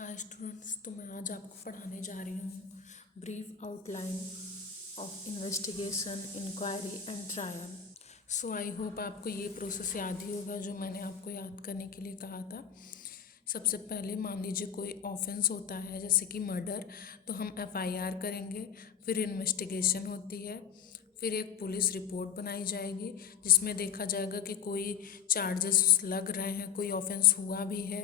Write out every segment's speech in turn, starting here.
Hi students, तो मैं आज आपको पढ़ाने जा रही हूँ brief outline of investigation, inquiry and trial. So I hope आपको ये प्रोसेस याद ही होगा जो मैंने आपको याद करने के लिए कहा था। सबसे पहले मान लीजिए कोई ऑफेंस होता है जैसे कि मर्डर, तो हम एफआईआर करेंगे। फिर इन्वेस्टिगेशन होती है, फिर एक पुलिस रिपोर्ट बनाई जाएगी जिसमें देखा जाएगा कि कोई चार्जेस लग रहे हैं, कोई ऑफेंस हुआ भी है।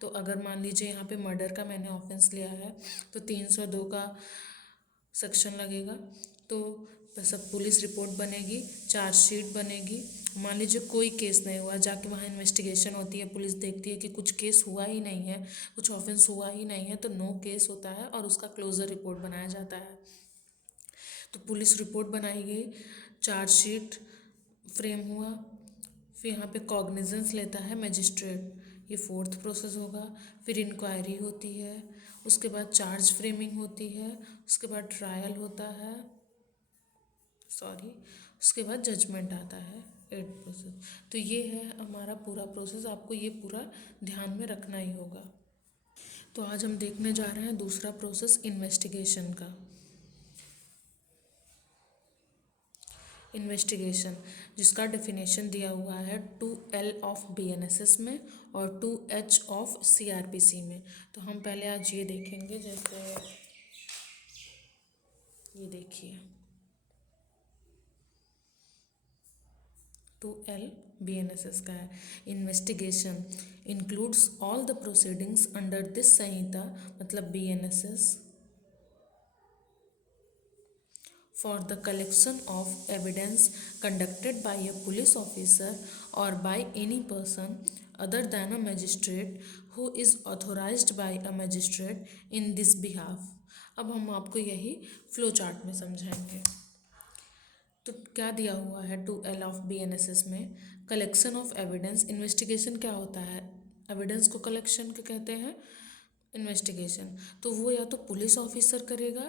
तो अगर मान लीजिए यहाँ पे मर्डर का मैंने ऑफेंस लिया है तो 302 का सेक्शन लगेगा। तो सब पुलिस रिपोर्ट बनेगी, चार्जशीट बनेगी। मान लीजिए कोई केस नहीं हुआ, जाके वहाँ इन्वेस्टिगेशन होती है, पुलिस देखती है कि कुछ केस हुआ ही नहीं है, कुछ ऑफेंस हुआ ही नहीं है, तो नो केस होता है और उसका क्लोजर रिपोर्ट बनाया जाता है। तो पुलिस रिपोर्ट बनाई गई, चार्जशीट फ्रेम हुआ, फिर यहाँ पे कॉग्निजेंस लेता है मजिस्ट्रेट, ये फोर्थ प्रोसेस होगा। फिर इंक्वायरी होती है, उसके बाद चार्ज फ्रेमिंग होती है, उसके बाद ट्रायल होता है, उसके बाद जजमेंट आता है, एट प्रोसेस। तो ये है हमारा पूरा प्रोसेस, आपको ये पूरा ध्यान में रखना ही होगा। तो आज हम देखने जा रहे हैं दूसरा प्रोसेस इन्वेस्टिगेशन का। इन्वेस्टिगेशन जिसका डेफिनेशन दिया हुआ है 2L ऑफ BNSS में और 2H ऑफ CRPC में। तो हम पहले आज ये देखेंगे, जैसे ये देखिए 2L BNSS का है। Investigation includes all the proceedings under this Sanhita, मतलब BNSS, for the collection of evidence conducted by a police officer or by any person other than a magistrate who is authorized by a magistrate in this behalf। अब हम आपको यही flow chart में समझाएंगे। तो क्या दिया हुआ है 2L ऑफ BNSS में? Collection of evidence. इन्वेस्टिगेशन क्या होता है? एविडेंस को कलेक्शन के कहते हैं इन्वेस्टिगेशन। तो वो या तो पुलिस ऑफिसर करेगा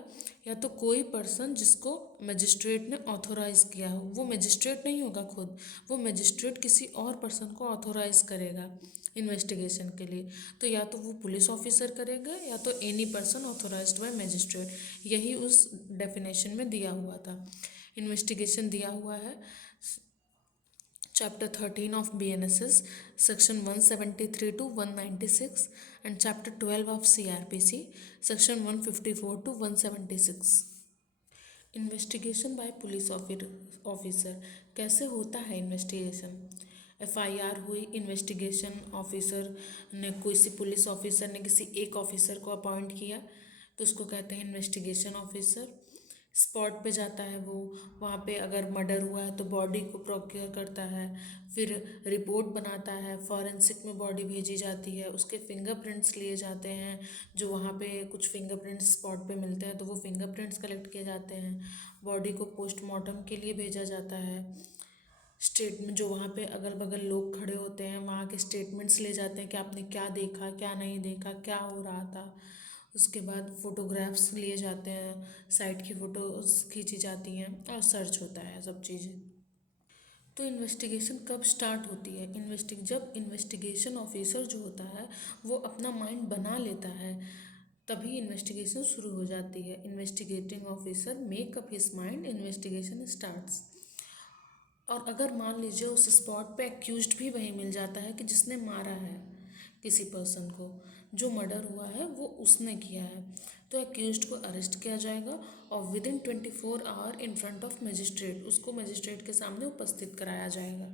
या तो कोई पर्सन जिसको मजिस्ट्रेट ने ऑथोराइज किया हो। वो मजिस्ट्रेट नहीं होगा खुद, वो मजिस्ट्रेट किसी और पर्सन को ऑथोराइज करेगा इन्वेस्टिगेशन के लिए। तो या तो वो पुलिस ऑफिसर करेगा या तो any person authorised by magistrate, यही उस डेफिनेशन में दिया हुआ था। इन्वेस्टिगेशन दिया हुआ है Chapter 13 of BNSS, Section 173 to 196, and Chapter 12 of CRPC, Section 154 to 176। Investigation by police officer कैसे होता है इन्वेस्टिगेशन? एफआईआर हुई, इन्वेस्टिगेशन ऑफिसर ने, किसी पुलिस ऑफिसर ने किसी एक ऑफिसर को अपॉइंट किया, तो उसको कहते हैं इन्वेस्टिगेशन ऑफिसर। स्पॉट पे जाता है वो, वहाँ पे अगर मर्डर हुआ है तो बॉडी को प्रोक्योर करता है, फिर रिपोर्ट बनाता है, फॉरेंसिक में बॉडी भेजी जाती है, उसके फिंगरप्रिंट्स लिए जाते हैं, जो वहाँ पे कुछ फिंगरप्रिंट्स स्पॉट पे मिलते हैं तो वो फिंगरप्रिंट्स कलेक्ट किए जाते हैं, बॉडी को पोस्टमार्टम के लिए भेजा जाता है। स्टेटमेंट, जो वहाँ पे अगल बगल लोग खड़े होते हैं वहाँ के स्टेटमेंट्स ले जाते हैं कि आपने क्या देखा, क्या नहीं देखा, क्या हो रहा था। उसके बाद फ़ोटोग्राफ्स लिए जाते हैं, साइट की फ़ोटोज़ खींची जाती हैं और सर्च होता है सब चीज़ें। तो इन्वेस्टिगेशन कब स्टार्ट होती है? जब इन्वेस्टिगेशन ऑफिसर जो होता है वो अपना माइंड बना लेता है, तभी इन्वेस्टिगेशन शुरू हो जाती है। Investigating officer make up his mind, investigation starts. और अगर मान लीजिए उस स्पॉट पे एक्यूज्ड भी वही मिल जाता है कि जिसने मारा है किसी पर्सन को, जो मर्डर हुआ है वो उसने किया है, तो एक्यूज्ड को अरेस्ट किया जाएगा और within 24 hour in front of magistrate उसको मजिस्ट्रेट के सामने उपस्थित कराया जाएगा।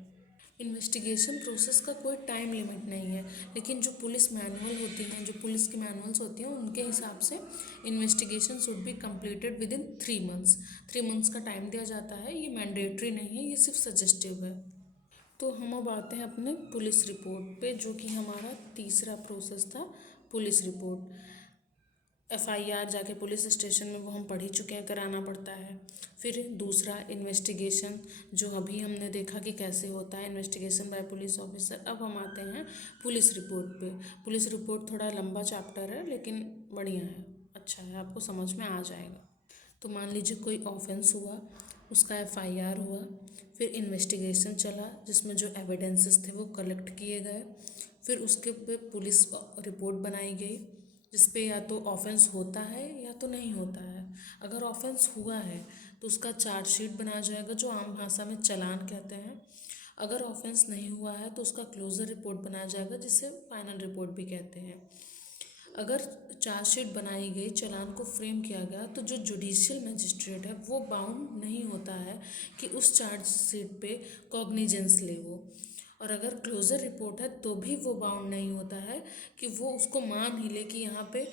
इन्वेस्टिगेशन प्रोसेस का कोई टाइम लिमिट नहीं है, लेकिन जो पुलिस मैनुअल होती हैं, जो पुलिस की मैनुअल्स होती हैं, उनके हिसाब से investigation should be completed with in 3 months. 3 months का टाइम दिया जाता है, ये मैंडेटरी नहीं है, ये सिर्फ सजेस्टिव है। तो हम अब आते हैं अपने पुलिस रिपोर्ट पे, जो कि हमारा तीसरा प्रोसेस था, पुलिस रिपोर्ट। एफआईआर जाके पुलिस स्टेशन में वो हम पढ़ ही चुके हैं, कराना पड़ता है। फिर दूसरा इन्वेस्टिगेशन, जो अभी हमने देखा कि कैसे होता है इन्वेस्टिगेशन बाय पुलिस ऑफिसर। अब हम आते हैं पुलिस रिपोर्ट पे। पुलिस रिपोर्ट थोड़ा लंबा चैप्टर है लेकिन बढ़िया है, अच्छा है, आपको समझ में आ जाएगा। तो मान लीजिए कोई ऑफेंस हुआ, उसका एफआईआर हुआ, फिर इन्वेस्टिगेशन चला जिसमें जो एविडेंसेस थे वो कलेक्ट किए गए, फिर उसके पे पुलिस रिपोर्ट बनाई गई, जिस पे या तो ऑफेंस होता है या तो नहीं होता है। अगर ऑफेंस हुआ है तो उसका चार्जशीट बनाया जाएगा, जो आम भाषा में चालान कहते हैं। अगर ऑफेंस नहीं हुआ है तो उसका क्लोजर रिपोर्ट बनाया जाएगा, जिसे फाइनल रिपोर्ट भी कहते हैं। अगर चार्जशीट बनाई गई, चालान को फ्रेम किया गया, तो जो जुडिशियल मजिस्ट्रेट है वो बाउंड नहीं होता है कि उस चार्जशीट पे कॉग्निजेंस ले वो। और अगर क्लोजर रिपोर्ट है तो भी वो बाउंड नहीं होता है कि वो उसको मान ही ले कि यहाँ पे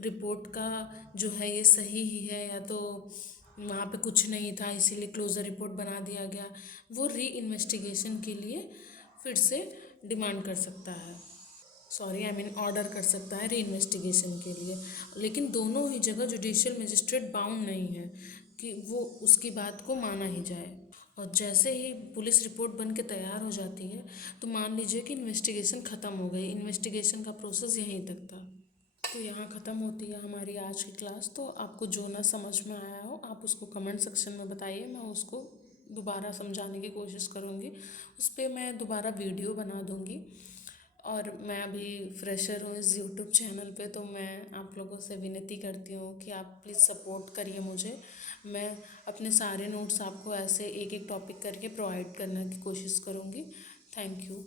रिपोर्ट का जो है ये सही ही है, या तो वहाँ पे कुछ नहीं था इसीलिए क्लोजर रिपोर्ट बना दिया गया। वो री इन्वेस्टिगेशन के लिए फिर से डिमांड कर सकता है, सॉरी आई मीन ऑर्डर कर सकता है री इन्वेस्टिगेशन के लिए। लेकिन दोनों ही जगह जुडिशियल मजिस्ट्रेट बाउंड नहीं है कि वो उसकी बात को माना ही जाए। और जैसे ही पुलिस रिपोर्ट बन के तैयार हो जाती है तो मान लीजिए कि इन्वेस्टिगेशन ख़त्म हो गई, इन्वेस्टिगेशन का प्रोसेस यहीं तक था। तो यहाँ ख़त्म होती है हमारी आज की क्लास। तो आपको जो ना समझ में आया हो आप उसको कमेंट सेक्शन में बताइए, मैं उसको दोबारा समझाने की कोशिश करूँगी। उस पर मैं दोबारा वीडियो बना दूँगी। और मैं अभी फ्रेशर हूँ इस यूट्यूब चैनल पे, तो मैं आप लोगों से विनती करती हूँ कि आप प्लीज़ सपोर्ट करिए मुझे। मैं अपने सारे नोट्स आपको ऐसे एक एक टॉपिक करके प्रोवाइड करने की कोशिश करूँगी। Thank you.